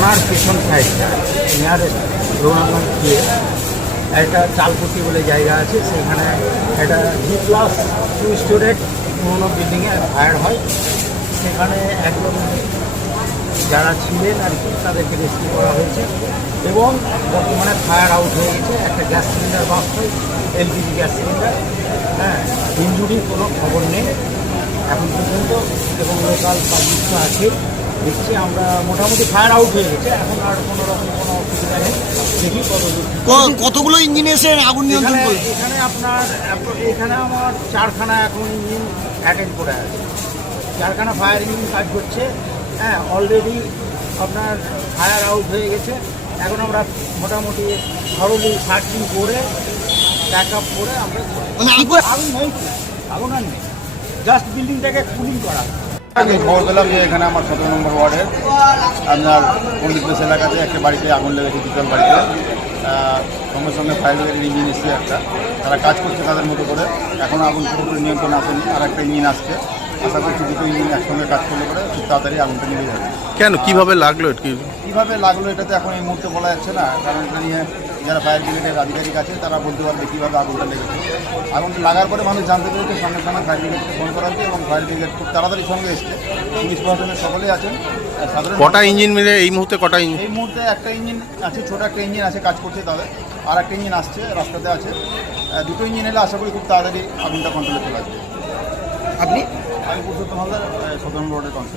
থানার পেছন সাইডটা নিয়ারেস্ট রঘুনাথগঞ্জ গিয়ে একটা চালপট্টি বলে জায়গা আছে, সেখানে একটা জি প্লাস টু স্টোরেড পুরোনো বিল্ডিংয়ে ফায়ার হয়। সেখানে একদম যারা ছিলেন আর কি, তাদেরকে রেস্কিউ করা হয়েছে এবং বর্তমানে ফায়ার আউট হয়ে গেছে। একটা গ্যাস সিলিন্ডার বাস্ট হয় এলপিজি গ্যাস সিলিন্ডার হ্যাঁ ইঞ্জুরির কোনো খবর নেই এখন পর্যন্ত এবং লোকাল পাবলিক আছে। দেখছি আমরা মোটামুটি ফায়ার আউট হয়ে গেছে এখন আর কোনো রকম কোনো অসুবিধা নেই। দেখি কতগুলো ইঞ্জিন এসে আগুন নিয়ন্ত্রণ করল? এখানে আপনার এখানে আমার চারখানা এখন ইঞ্জিন অ্যাটেন্ড করে আছে। চারখানা ফায়ার ইঞ্জিন কাজ করছে। হ্যাঁ অলরেডি আপনার ফায়ার আউট হয়ে গেছে। এখন আমরা মোটামুটি থরলি সার্চিং করে ব্যাক আপ করে আমরা মানে আগুন আগুন হয়েছে। আগুন আর নেই। জাস্ট বিল্ডিংটাকে কুলিং করা। আমি খবর পেলাম যে এখানে আমার সতেরো নম্বর ওয়ার্ডের আপনার পণ্ডিত বেশ এলাকাতে একটা বাড়িতে আগুন লেগেছে দ্বিতীয় বাড়িতে। সঙ্গে সঙ্গে ফায়ার ব্রিগেডের ইঞ্জিন এসছে একটা। তারা কাজ করছে তাদের মতো করে। এখন আগুন পুরোপুরি নিয়ন্ত্রণ আসেনি আর একটা ইঞ্জিন আসছে। আশা করছি দুটো ইঞ্জিন একসঙ্গে কাজ করলে পরে খুব তাড়াতাড়ি আগুনটা নিভে যাবে। কেন? কীভাবে লাগল কীভাবে লাগল এটাতে এখন এই মুহূর্তে বলা যাচ্ছে না কারণ এটা নিয়ে যারা ফায়ার ব্রিগেডের আধিকারিক আছে তারা বলতে পারবে কীভাবে আগুনটা লেগেছে। আগুনটা লাগার পরে মানুষ জানতে পেরেছে সঙ্গে সঙ্গে ফায়ার ব্রিগেডকে ফোন করা হয়েছে এবং ফায়ার ব্রিগেড খুব তাড়াতাড়ি সঙ্গে এসছে। পুলিশ প্রশাসনের সকলেই আছেন। সাধারণ কটা ইঞ্জিন মিলে এই মুহূর্তে কটা ইঞ্জিন এই মুহূর্তে একটা ইঞ্জিন আছে ছোট একটা ইঞ্জিন আছে কাজ করছে তাদের। আর একটা ইঞ্জিন আসছে রাস্তাতে আছে। দুটো ইঞ্জিন এলে আশা করি খুব তাড়াতাড়ি আগুনটা কন্ট্রোলে চলে আসবে। আপনি? আমি পুরুষোত্তম হালদার সদর বোর্ডের কনসেপ্ট